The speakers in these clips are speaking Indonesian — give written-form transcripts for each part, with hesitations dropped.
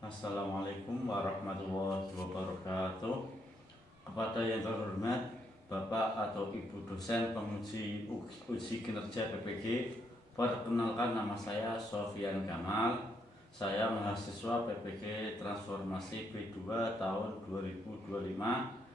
Assalamualaikum warahmatullahi wabarakatuh. Kepada yang terhormat Bapak atau Ibu dosen penguji uji kinerja PPG, perkenalkan nama saya Sofyan Kamal. Saya mahasiswa PPG Transformasi B2 tahun 2025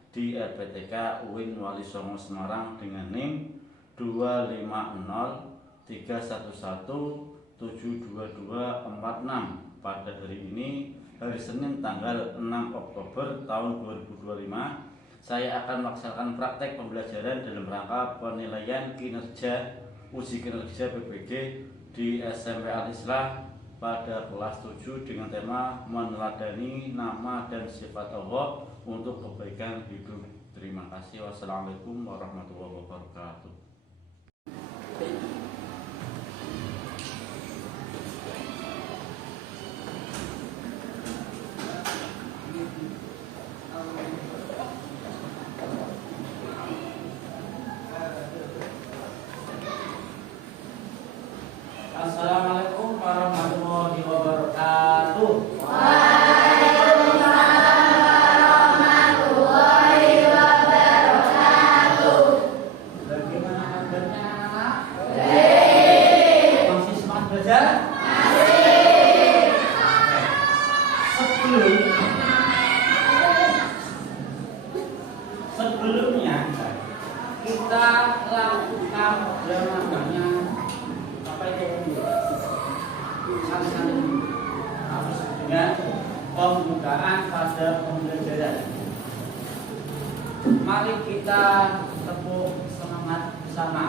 di RPTK UIN Wali Songo Semarang dengan NIM 25031172246. Pada hari ini, hari Senin tanggal 6 Oktober tahun 2025, saya akan melaksanakan praktek pembelajaran dalam rangka penilaian kinerja uji kinerja PPG di SMP Al-Islah pada kelas 7 dengan tema meneladani nama dan sifat Allah untuk kebaikan hidup. Terima kasih. Wassalamualaikum warahmatullahi wabarakatuh. Assalamualaikum warahmatullahi wabarakatuh. Waalaikumsalam warahmatullahi wabarakatuh. Bagaimana kabarnya anak-anak? Baik. Masih semangat belajar? Masih. Sebelumnya kita lakukan yang namanya apa itu? Santai harus dengan pembukaan pada pembelajaran. Mari kita tepuk semangat bersama.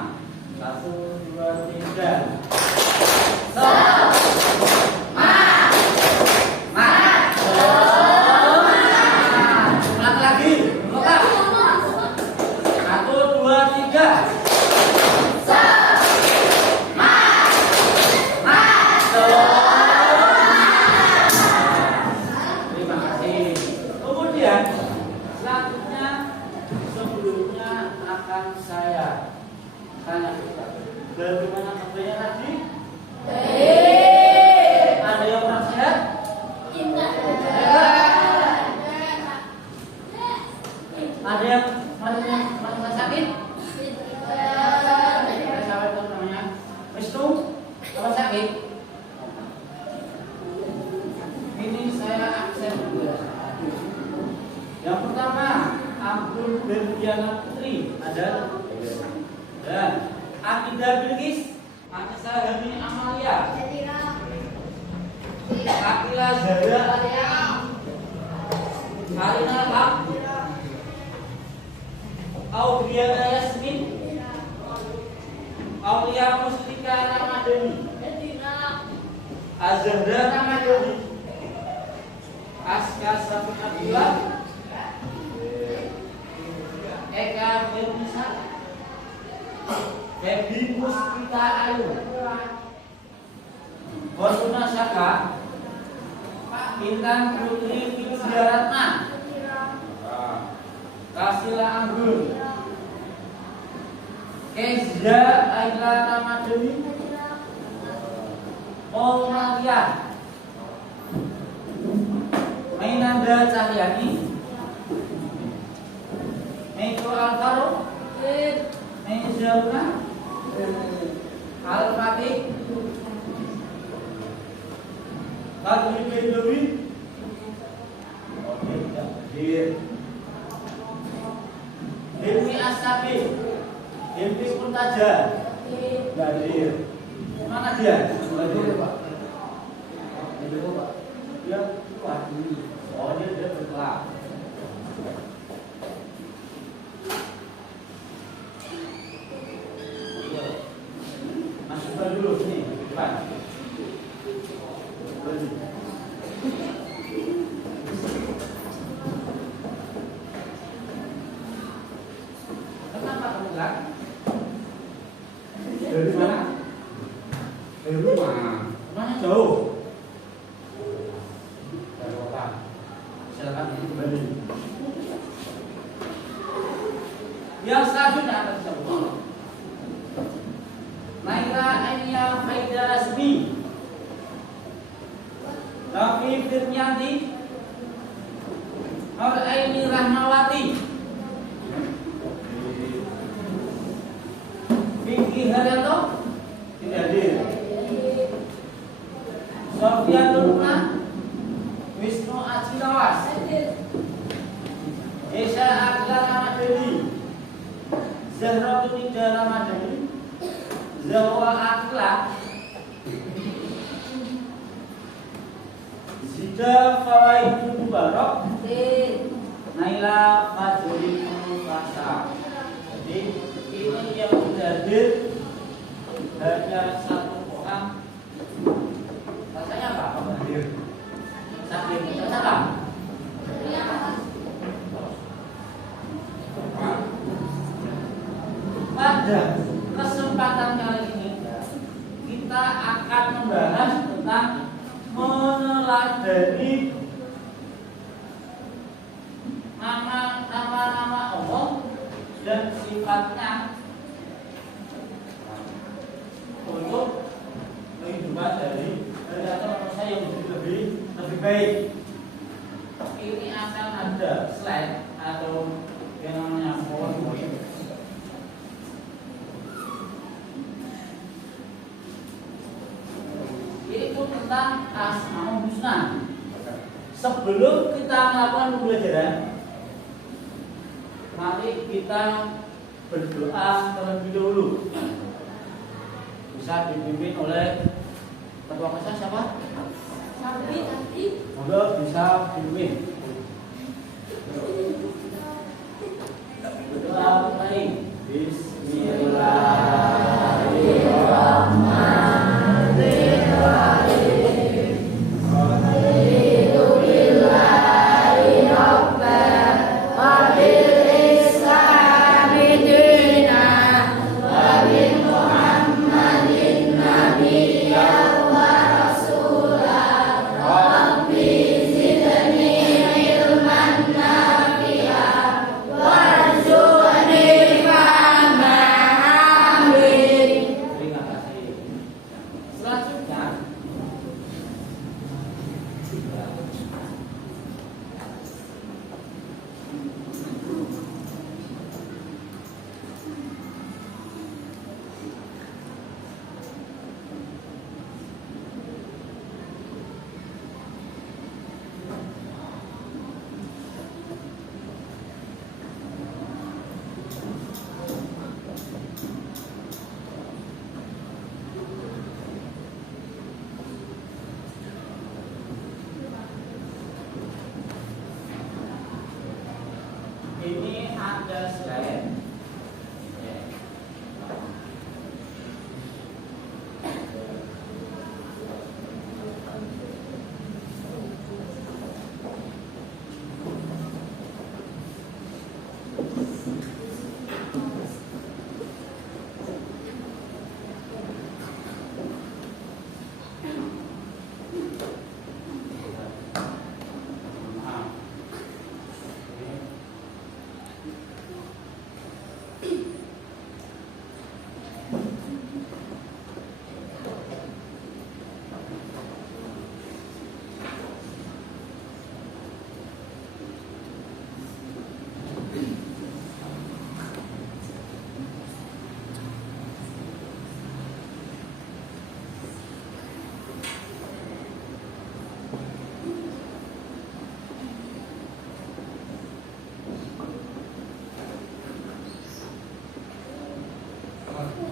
1, 2, 3. Ulang lagi. Ulang. 1, 2, 3. Terima kasih. Kemudian selanjutnya sebelumnya akan saya tanya bagaimana kabarnya tadi? Baik. Ada yang kurang sehat? Ada yang merasa sakit? Siapa itu namanya? Wisnu? Apa sakit? Ini saya absen juga. Yang pertama, Abdul Berdiana Putri ada. Dan Amidah Bilqis, Anissa Hani Amalia, Akila Zahra Arya, Karina Ham, Audiana Yasmin, Aulia Mustika Ramadhani, Azahra Ramadhani, Aska Safi Abdullah, Eka Firnisa, Febi Muspita Ayu, Fortuna Saka, Intan Putri Fitriaratna, Kasila Anggur, Kezra Aila Ramadhani, Maulania, Mainanda Cahyani, Meiko Alvaro, Meizaluna, Al-Fatih, Fadli Bedowi, Hilmi Asabi, Hilmi Kuntaja, Gadir. Mana dia? Gadir, Pak. Gadir, Pak. Dia kuat. Oh, dia berkelak. Masukkan dulu sini, depan. Kenapa kamu gelap? Dari mana? Dari rumah. Rumahnya jauh. Dari kota. Silakan ini kembali. Yang selanjutnya akan kita ulang. Naira Ania Faida Rasmi, Rafi Firnianti, Nur Aini Rahmawati, Vicky Haryanto tidak hadir. Sofia Luna, Wisnu Acinawas, Esa Akila Ramadhani, Zahra Tunida Ramadhani, Zahwa Akila, Zida Fawaidul Mubarak, Naila Fajri Nufasa. Jadi ini yang sudah hadir hanya satu orang. Rasanya apa? Sakit, salah. Pada kesempatan kali ini kita akan membahas tentang meneladani nama-nama Allah dan sifatnya untuk kehidupan dari atau manusia yang lebih baik. Ini akan ada slide atau yang namanya PowerPoint. Itu tentang Asmaul Husna. Sebelum kita melakukan pembelajaran, mari kita berdoa terlebih dahulu. Bisa dipimpin oleh ketua kelas siapa? Moga bisa pimpin. Berdoa mulai. Bismillahirrahmanirrahim. Ini ada slide.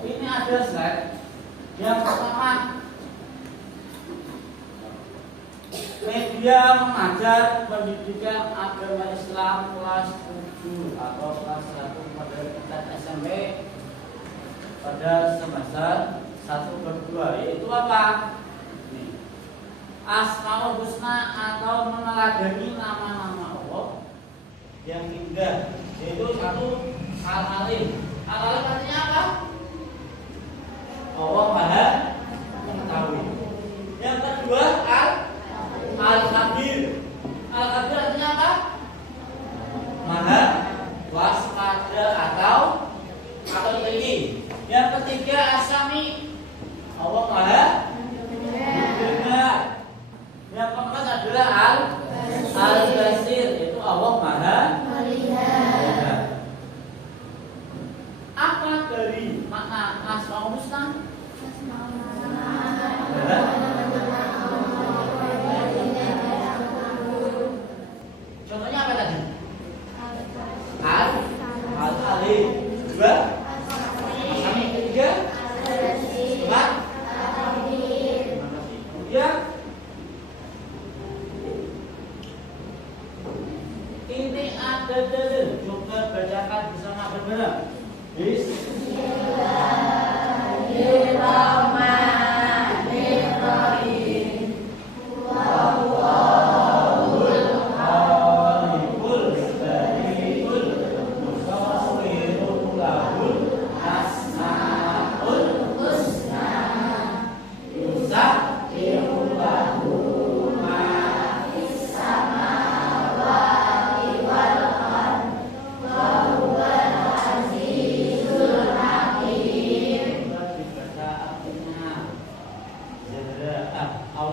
Ini ada slide. Yang pertama, media mengajar pendidikan agama Islam kelas 7 atau kelas 1 pada tingkat SMP pada semester 1/2, yaitu apa? Nih. Asmaul Husna atau meneladani nama-nama Allah yang indah, yaitu satu Al-Alim. Al-Alim artinya apa? Allah Maha Mengetahui. Yang kedua Al-Khabir. Al-Khabir artinya apa? Maha waspada atau teliti. Yang ketiga As-Sami. Allah Maha mendengar. Yang keempat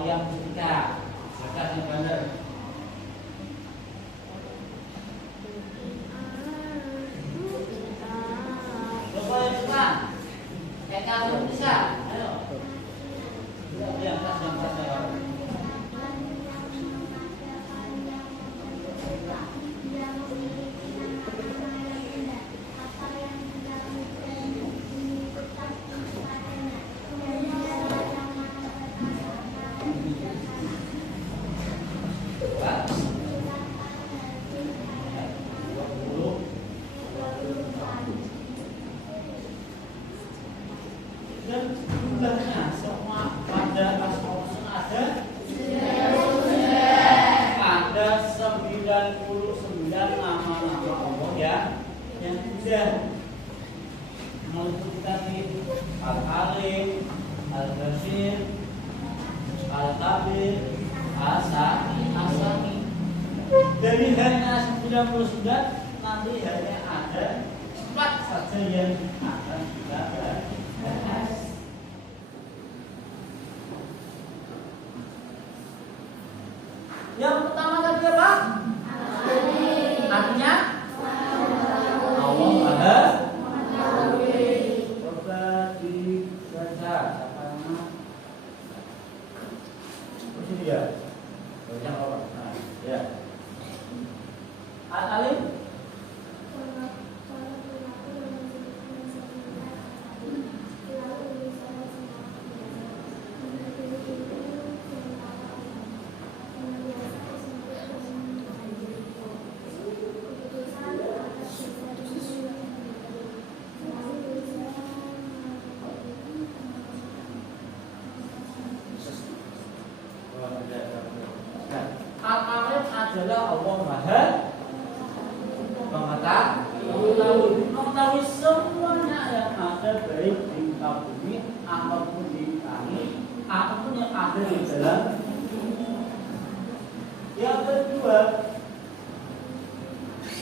yang ketiga. Silakan yang benar. Coba yang depan. Kayak kamu bisa. Ayo. Yang keras. Dan jumlahnya semua pada asmaul husna ada 99 nama-nama Allah ya, yang sudah meliputi tadi Al-Alim, Al-Basir, Al-Kabir, As-Sami. Dari hanya 99 nanti hanya ada 4 saja yang akan kita bahas. Yang pertama tadi apa? Artinya Allah Maha Mengetahui. Coba dibaca siapa nama? Sini ya. Banyak orang. Nah, ya. Al-Alim. Al-Alim adalah Allah Maha mengetahui semuanya yang ada baik di muka bumi ataupun di langit ataupun yang ada di dalam. Yang kedua,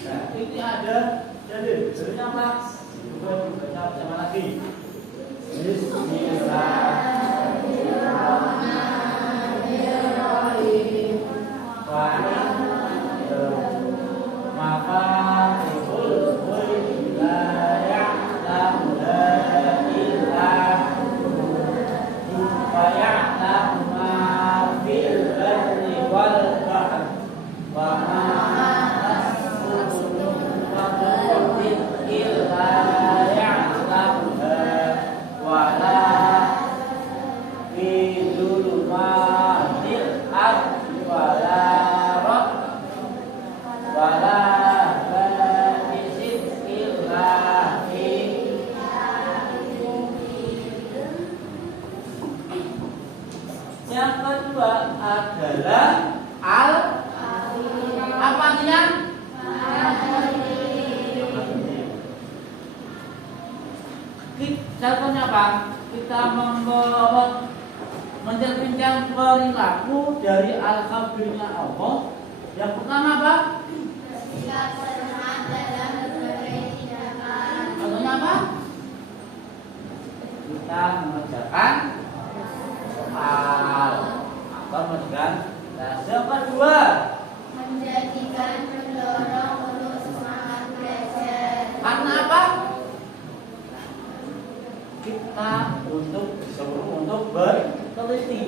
nah ini ada dalilnya apa? Coba dibaca bersama lagi. Bismillahirrahmanirrahim. Yang kedua adalah apa artinya? Contohnya apa? Kita mencerminkan perilaku dari al-khabirnya Allah. Yang pertama apa? Contohnya apa? Kita mengerjakan soal atau mengerjakan tes. Yang kedua, menjadikan pendorong untuk semangat belajar. karena apa? Kita untuk berteliti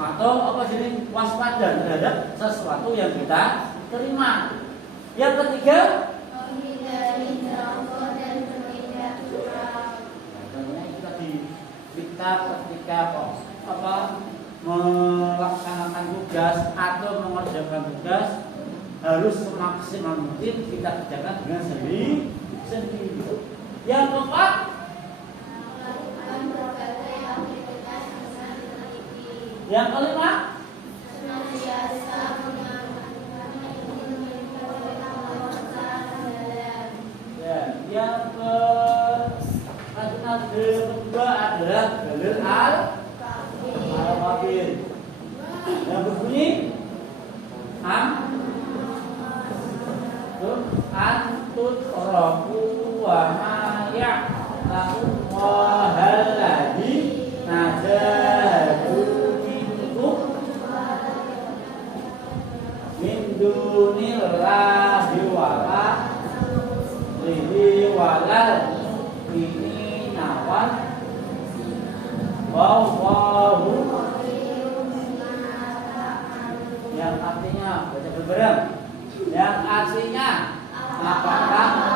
atau apa jadi waspada terhadap sesuatu yang kita terima. Yang ketiga, menghindari nyerongkok dan bertindak curang. Kita ketika melaksanakan tugas atau mengerjakan tugas harus semaksimal mungkin kita kerjakan dengan sendiri. Yang keempat, melakukan berbagai aktivitas dengan teliti. yang kelima, Senantiasa mengamalkan ilmu Allah Ta'ala. ya, yang kedua adalah dalil al-khabir yang berbunyi antut rohu wa ma'ya lahu wahalladhi najadu minkum dunillahi wala lihi walal ini nawan wallahu, yang artinya baca berbareng, yang artinya apakah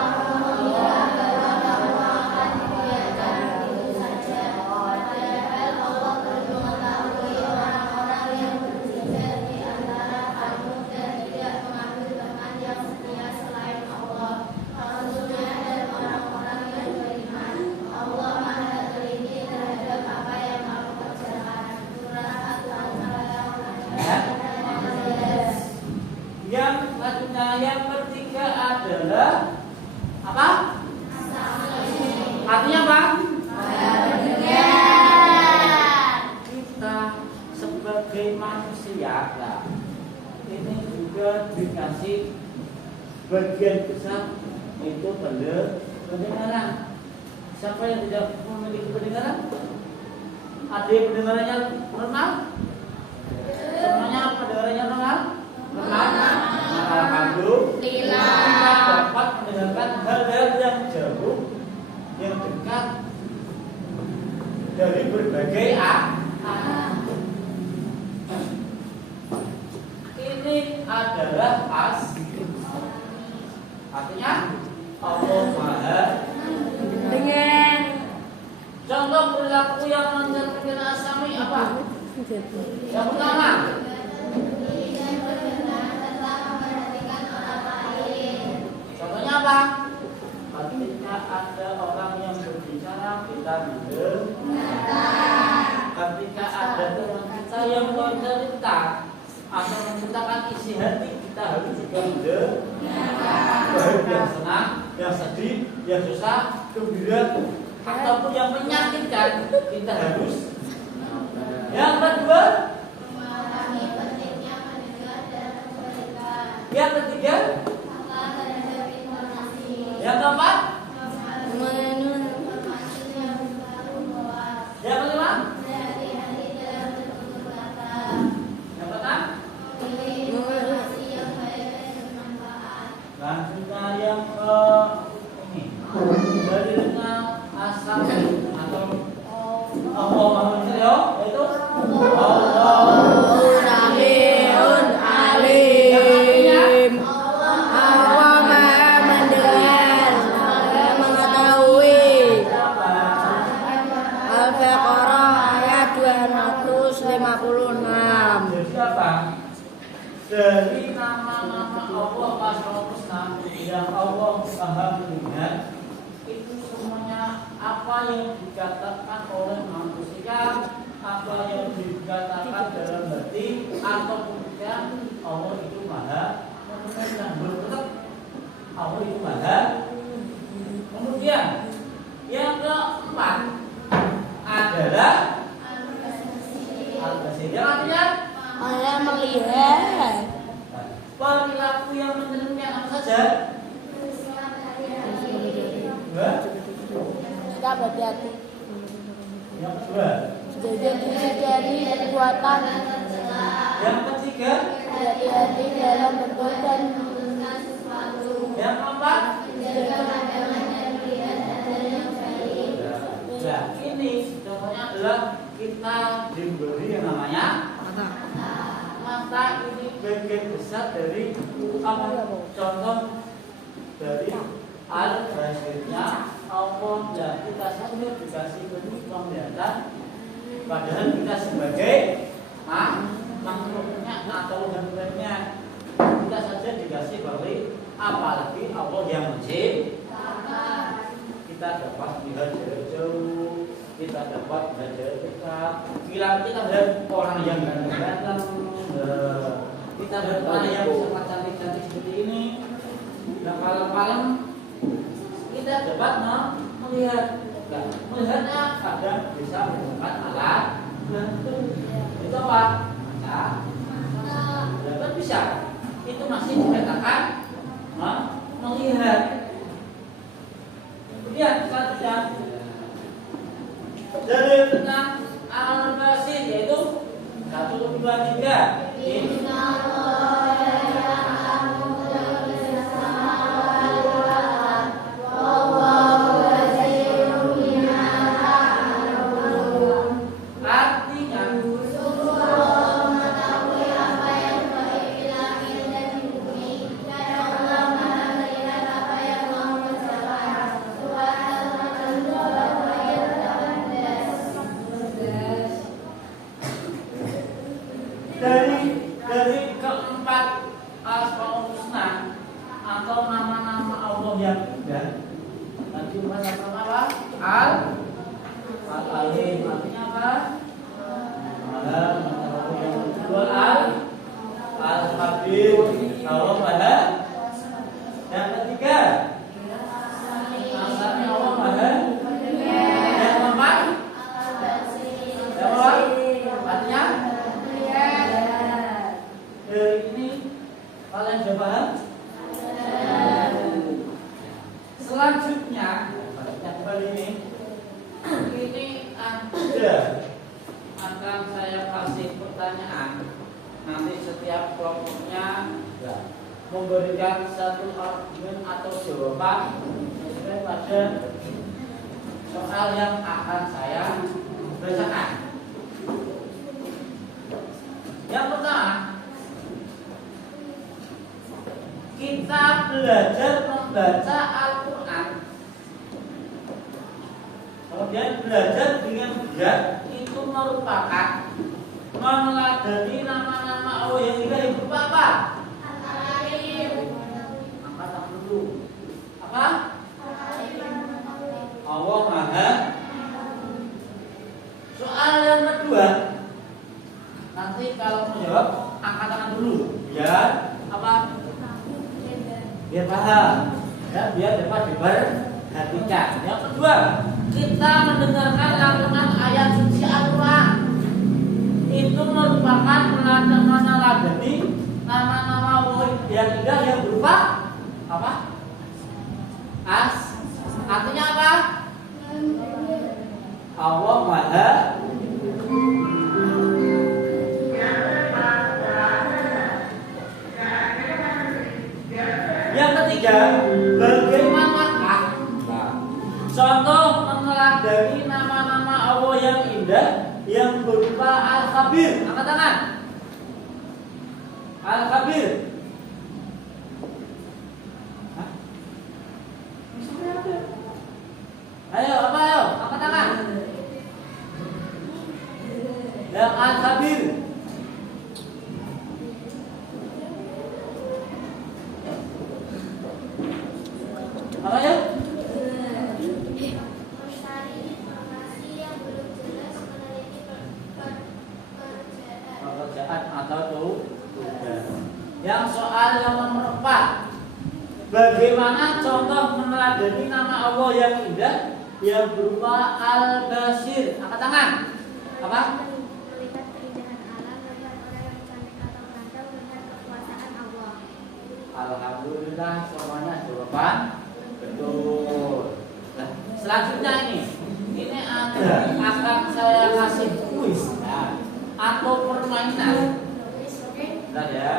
yang ketiga adalah apa? Artinya apa? Kita sebagai manusia, nah, ini juga dikasih bagian besar itu pendengaran. Siapa yang tidak memiliki pendengaran? Ada yang pendengarannya normal? Semuanya pendengarannya normal? Normal? Alhamdulillah dapat mendengarkan hal-hal yang jauh, yang dekat dari berbagai ini adalah artinya Allah Maha dengan contoh perilaku yang mencerminkan asami apa? Yang pertama, apa? Ketika ada orang yang berbicara kita mendengar. Ketika ada teman kita yang bercerita atau menceritakan isi hati, kita harus juga mendengar. Baik yang senang, yang sedih, yang susah, gembira, ataupun yang menyakitkan, kita harus. Yang kedua, memahami pentingnya mendengar dan memberikan. Yang ketiga, yang keempat, yang kelima, yang keenam, dan juga yang ini dari dengan asal atau Allah manusia itu Allah Samiun Alim. Dari nama-nama Allah Asmaul Husna yang Allah Maha Mendengar, itu semuanya apa yang dikatakan oleh manusia, apa yang dikatakan dalam hati ataupun tidak, Allah itu Maha Mendengar dan bertetap. Allah itu Maha. Kemudian yang keempat adalah al-basir, yang artinya Allah melihat. Perilaku yang mencerminkan apa saja? Sikap hati-hati. Yang kedua, jadi perbuatan. Yang ketiga, hati-hati dalam berbuat dan memutuskan sesuatu. Yang keempat, menjaga pandangan dan melihat ada yang baik. Nah, ini contohnya adalah kita diberi yang namanya mata. Ini bagian besar dari apa? Contoh dari al-basirnya Allah, dan kita saja dikasih penglihatan, padahal kita sebagai makhluknya atau hambanya, kita saja dikasih balik, apalagi Allah yang menciptakan. Kita dapat melihat dari jauh, kita dapat melihat dari dekat. Bila kita melihat orang yang ganteng-ganteng, kita melihat orang yang sangat cantik-cantik seperti ini, dan malam-malam kita dapat melihatnya kadang bisa menggunakan alat bantu. Itu apa? Dapat bisa. Itu masih dikatakan melihat. Kemudian selanjutnya dari tentang al-basir, yaitu 1, 2, 3. dari keempat Asmaul Husna atau nama-nama Allah yang indah. Tadi pertama apa? Al-Alim artinya apa? Maha. Yang kedua Al-Khabir, Allah Maha. Yang ketiga Al-Sami, Allah Maha. Yang keempat apa? Artinya dari ini kalian sudah paham? Selanjutnya yang kali ini Anda akan saya kasih pertanyaan. Nanti setiap kelompoknya memberikan satu argumen atau jawaban sesuai pada soal yang akan saya bacakan. Yang pertama, kita belajar membaca Al-Quran, kemudian belajar dengan bijak, itu merupakan meneladani nama-nama Allah yang indah yang berupa apa? Angkat tangan dulu. Apa? Allah Maha. Soal yang kedua, nanti kalau mau jawab angkat tangan dulu, biar apa? Biar paham, ya, biar dapat diperhatikan. Yang kedua, kita mendengarkan lantunan ayat suci Al-Quran, itu merupakan meneladani nama-nama Allah yang indah yang berupa apa? Artinya apa? Allah Maha. Yang ketiga, bagaimanakah contoh meneladani nama-nama Allah yang indah yang berupa Al-Khabir? Angkat tangan. Al-Khabir. Ayo, apa ayo? Angkat tangan. Yang Al-Khabir. Apa ya? Mencari informasi yang belum jelas, meneliti Pekerjaan atau tugas. Yang soal yang nomor 4, bagaimana contoh meneladani nama Allah yang indah yang berupa Al-Basir? Angkat tangan. Apa? melihat keindahan alam, melihat orang yang cantik atau ganteng, melihat kekuasaan Allah. Alhamdulillah semuanya jawaban betul. Nah, selanjutnya ini akan saya kasih kuis atau permainan. Bentar ya.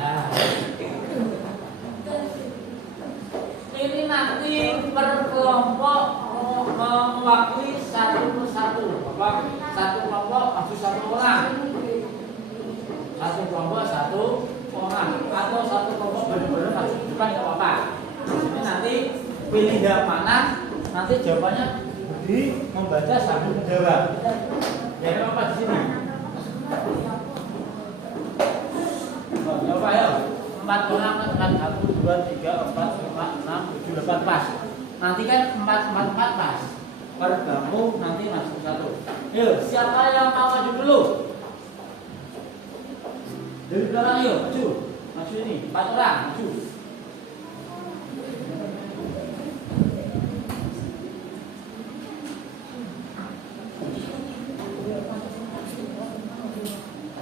Nah, ini nanti per kelompok mewakili satu persatu. Satu kelompok maksud satu orang. Satu kelompok satu orang atau satu kelompok benar-benar masuk depan nggak apa-apa. Ini nanti pilih yang mana, nanti jawabannya di membaca sambil menjawab. Ya nggak apa-apa di sini. Coba ayo. 4 orang kan 1, 2, 3, 4, 5, 6, 7, 8 pas. Nanti kan 4 pas. Per kamu nanti masuk satu. Yuk, siapa yang mau maju dulu? Dari belakang yuk, maju. Maju ini, 4 orang, maju.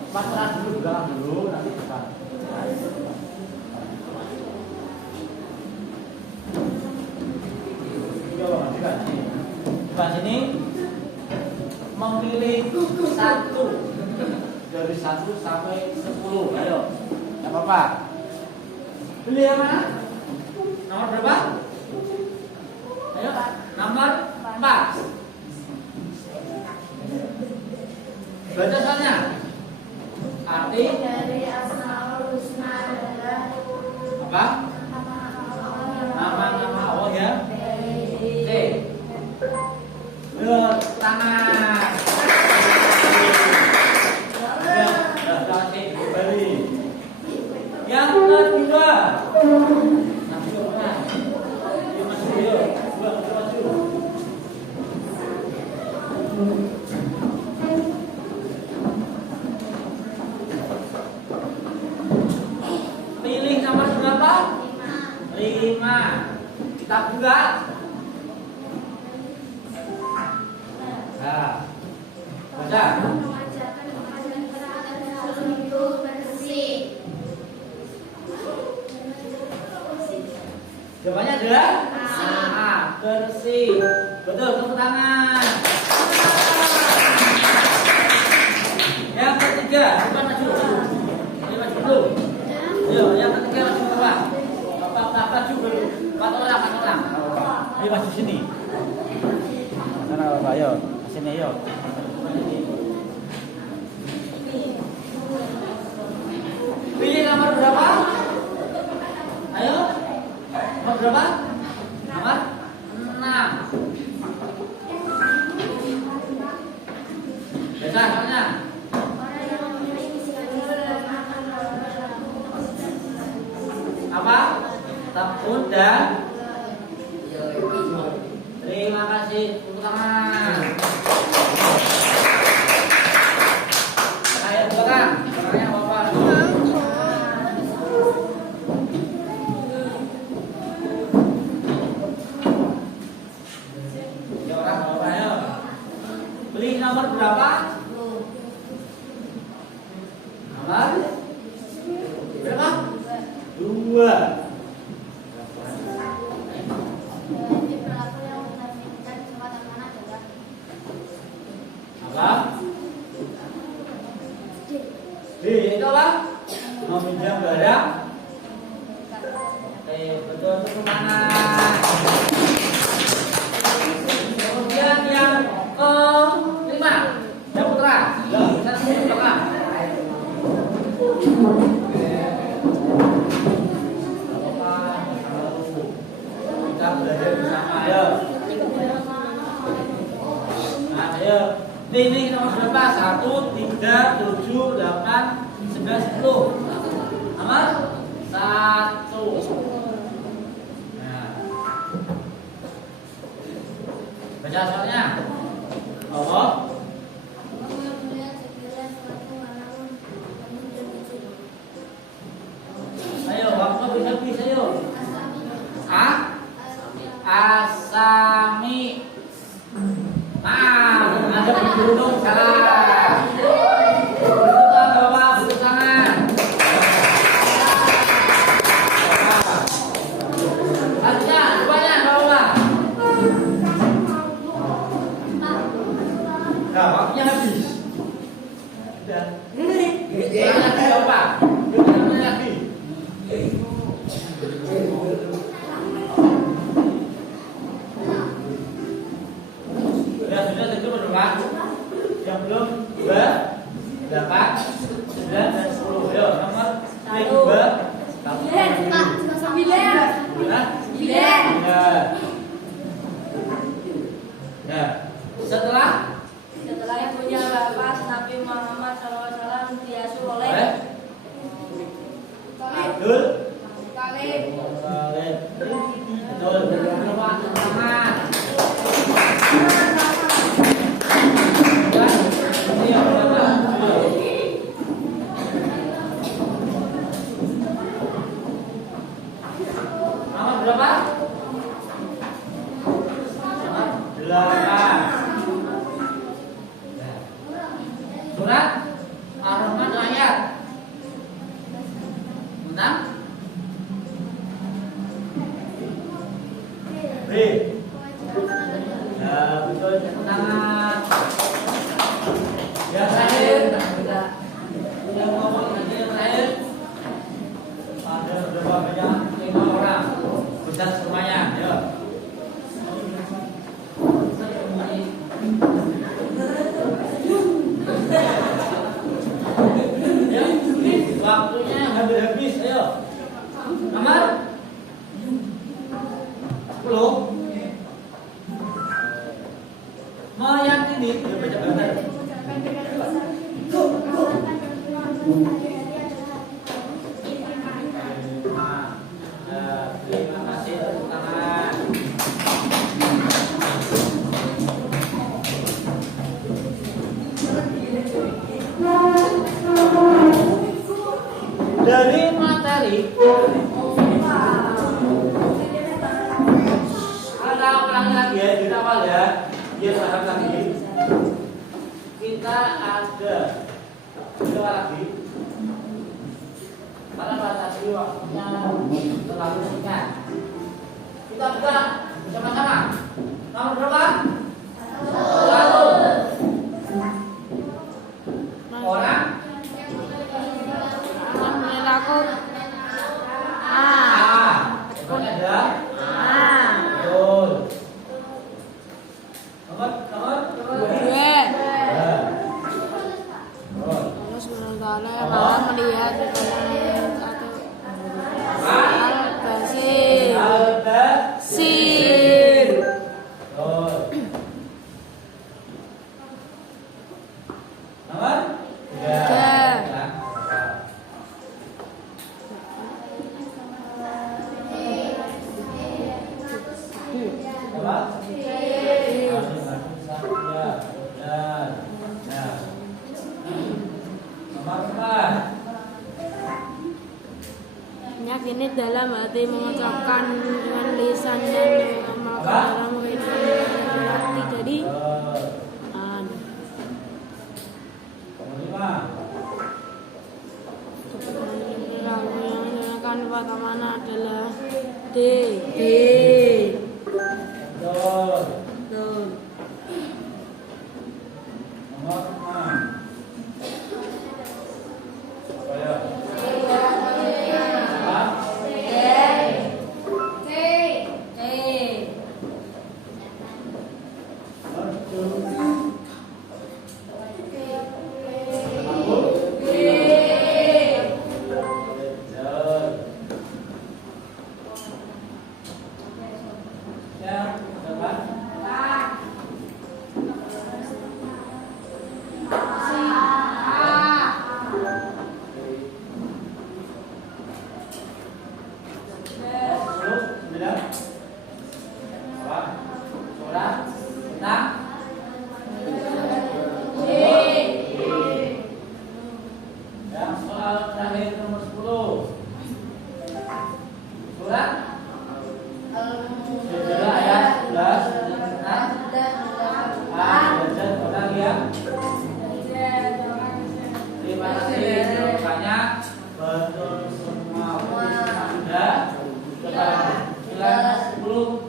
Empat orang dulu, belakang dulu, nanti depan. Depan sini memilih satu dari 1 sampai 10. Ayo, nggak apa-apa. Pilih yang mana? Nomor berapa? Ayo, nomor 4. Baca soalnya. Arti Dari Asmaul Husna adalah apa? Nama-nama Allah ya. Oke. Tangan. Ya. Baca. Mengajarkan kepada kita agar hidup bersih. Jawabannya adalah bersih. Betul, tepuk tangan. Yang ketiga, bukan maju. Ayo maju dulu. Ayo, yang ketiga maju ke bawah. Bapak maju dulu. 4 orang. Ayo maju sini. Sana Bapak, ayo. Sini ayo. Pilih nomor berapa? Ayo. Nomor berapa? Nomor 6. Baca soalnya. Orang yang mempunyai visi misi akan Apa? Tekun dan terima kasih. Tepuk tangan. Ayo belakang. Belakangnya Bapak. Ya orang Bapak ayo. Beli nomor berapa? Nomor berapa? 2. Perilaku yang mencerminkan sifat amanah adalah Apa? D itu apa? Meminjam barang. Oke, betul, tepuk tangan. Kemudian yang kelima, yang putra. Ya, kita sini belakang. Kita belajar bersama, ayo. Nah, ayo. Ini nomor berapa? 1, 3, 7, 8, 9, 10. Nomor 1. Nah. Baca soalnya. Allah. melihat sekilas suatu namun terwujud. Ayo, waktu bisa ayo. Asami. Ada gunung salah. Bukan Bapak, bukan tangan. Artinya, rupanya Bapak. Nah, waktunya habis. Sudah. Lagi Bapak. Yuk, lagi. Ya sudah tentu berapa? Yang belum 2, 8, 9 dan 10. Ayo nomor 2. Ya. Setelah yang punya Bapak Nabi Muhammad SAW diasuh oleh Abdul Talib. Betul. Berapa tangan? Iya, berapa? Nomor berapa? Nomor 8. Surat Ar-Rahman ayat 6. B. Ya, betul, tepuk tangan. Yang terakhir, yang ngomong nanti yang terakhir. Ada berapa banyak? 5 orang. Bisa semuanya, ya. Ya, waktunya habis, ayo. Nomor 10. Meyakini, ya baca benar. Terima kasih, tepuk tangan. Dari materi ada orang lagi ya, di awal ya, dia sahabat lagi. kita ada dua lagi. Karena batasi waktunya terlalu singkat. Kita buka bersama-sama. Nomor berapa? 1. Orang Aku A. Bukan ada. A. Betul. Nomor. 2. Allah SWT yang maha melihat Al-Basir. Al-Basir. Nomor 3. Yakini dalam hati mengucapkan dengan lisan dan mengamalkan dalam kehidupan hati. Jadi yang digunakan kata mana adalah D. Betul. Nomor 6.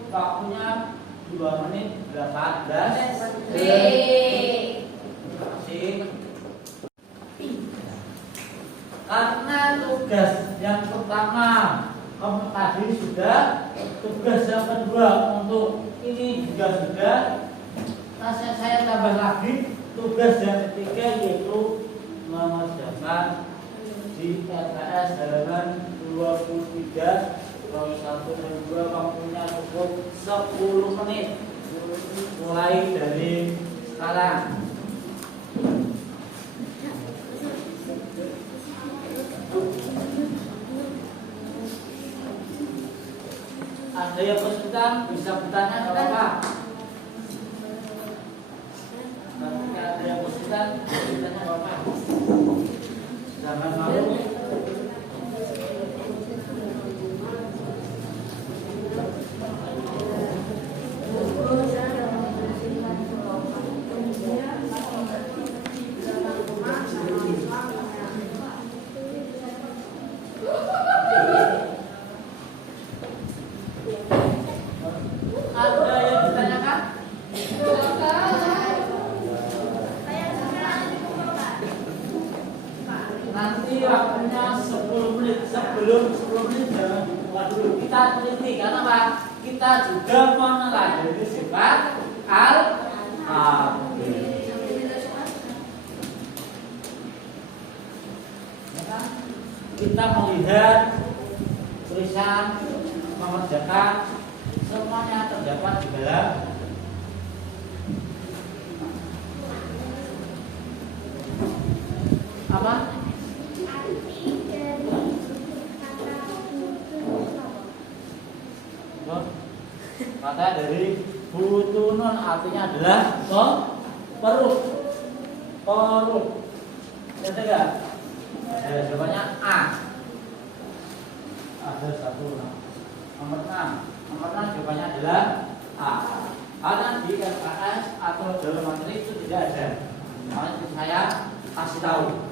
Waktunya 2 menit 18 detik. Karena tugas yang pertama kamu tadi sudah, tugas yang kedua untuk ini juga sudah. Saya tambah lagi tugas yang ketiga yaitu mengerjakan di TPS halaman 23. Kalau 1 dan 2 waktunya cukup 10 menit mulai dari sekarang. Ada yang kesulitan bisa bertanya nggak apa-apa. Ketika ada yang kesulitan bertanya nggak apa-apa. Jangan malu. Nanti waktunya 10 menit. Sebelum 10 menit jangan dibuka dulu. Kita teliti karena apa? Kita juga menelajari sifat al-habib. Kita melihat tulisan, mengerjakan, semuanya terdapat di dalam apa? Kata dari butunun artinya adalah perut. Ada enggak? Ada jawabannya A. Ada 1. Nomor 6 jawabannya adalah A. Karena di LKS atau dalam materi itu tidak ada. saya kasih tahu.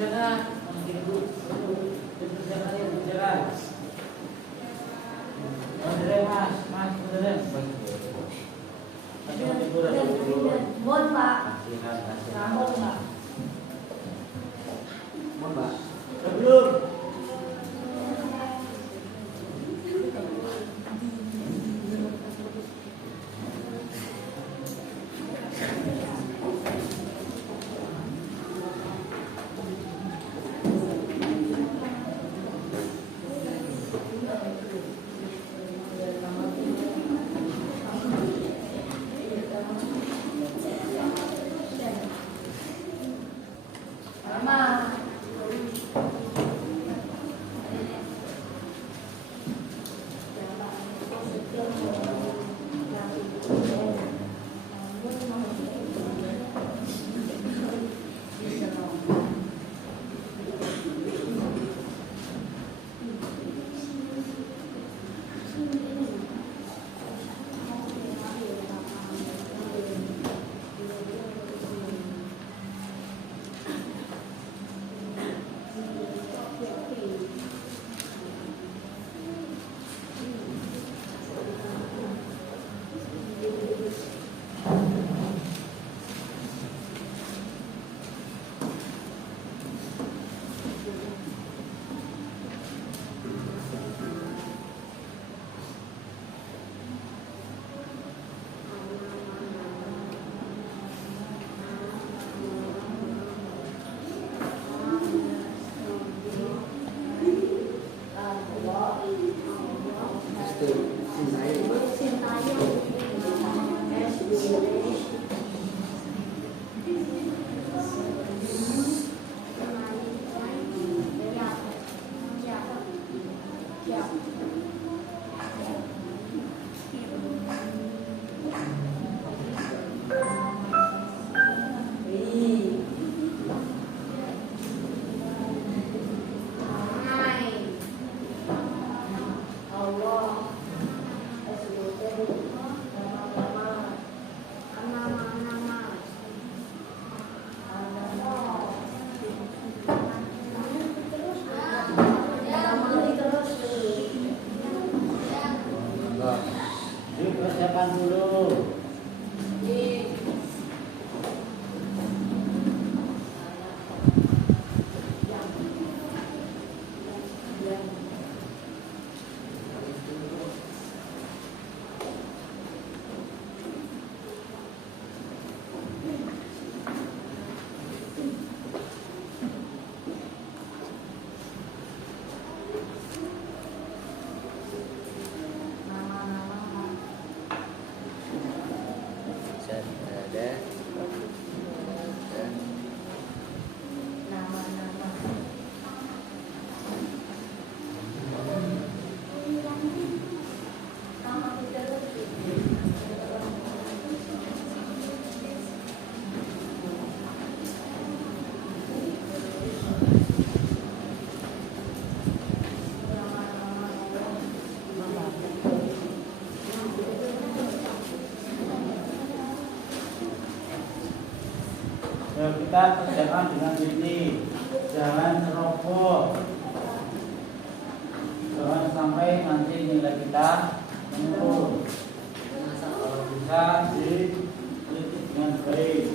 Jangan, mungkin ibu, jangan ya, jangan. Bener mas, bener. Mohon Pak. Mohon Pak. Mohon Pak. Belum. Dipersiapkan dulu. Kita kerjakan dengan teliti, jangan ceroboh, jangan sampai nanti nilai kita menurun. Kalau bisa diteliti dengan baik.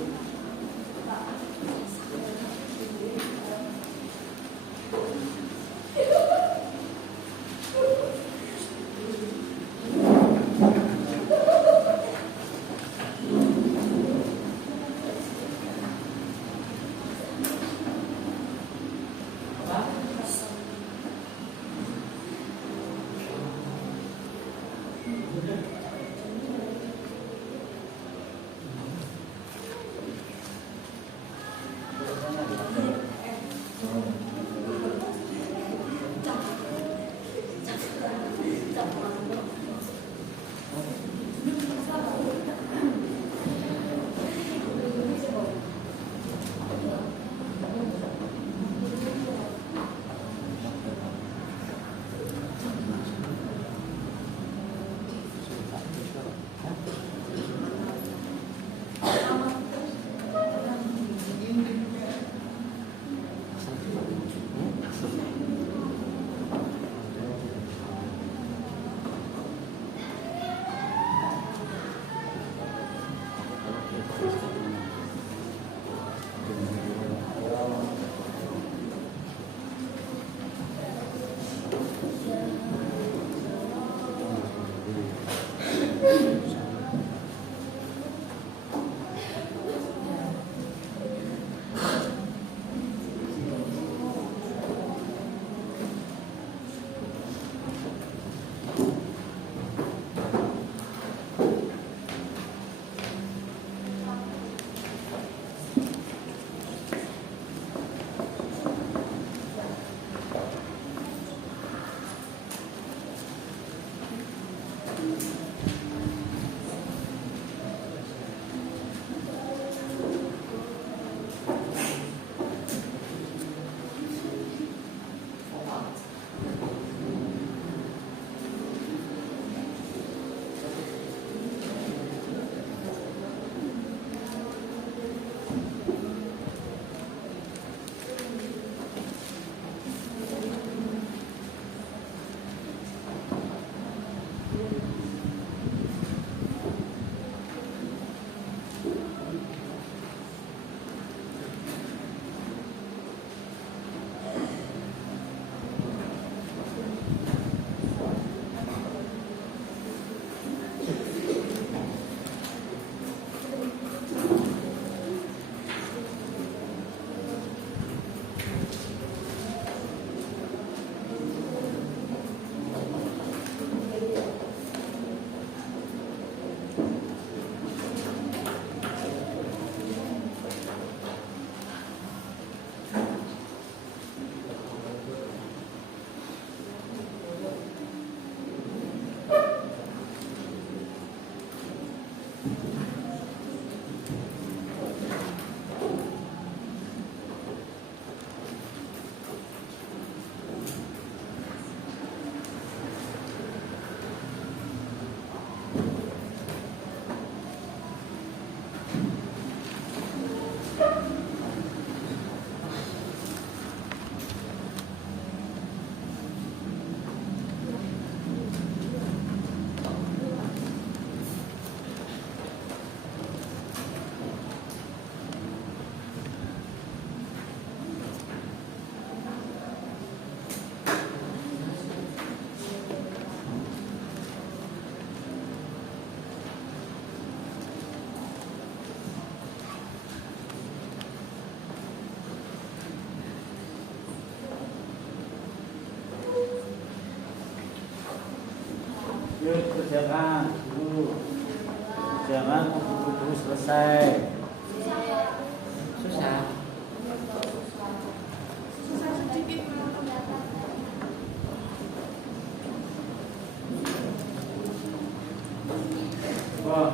Yuk kerjakan dulu. Jangan kupu-kupu selesai. Susah. Wah,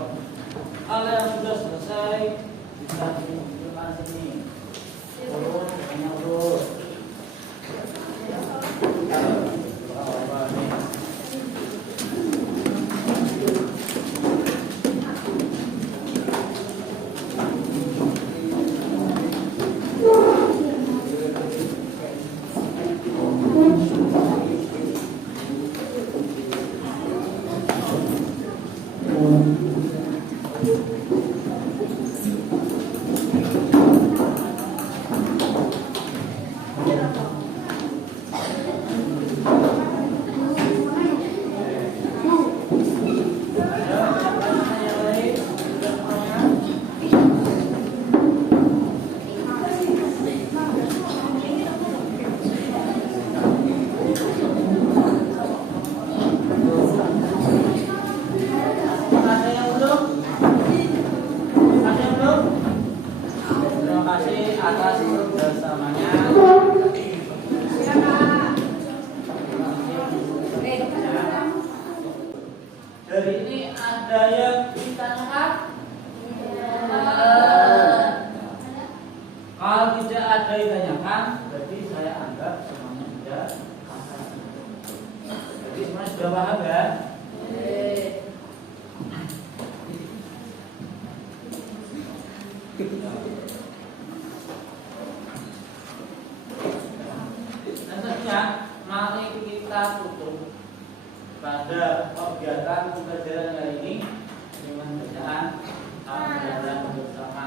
hal yang sudah selesai bisa ditunjukkan sini. Turun, hanya urut. ada yang ditanyakan? Kalau tidak ada yang ditanyakan, berarti saya anggap semuanya sudah paham. Jadi semuanya sudah paham ya? Selanjutnya, mari kita tutup pada kegiatan pembelajaran hari ini dengan bacaan bersama.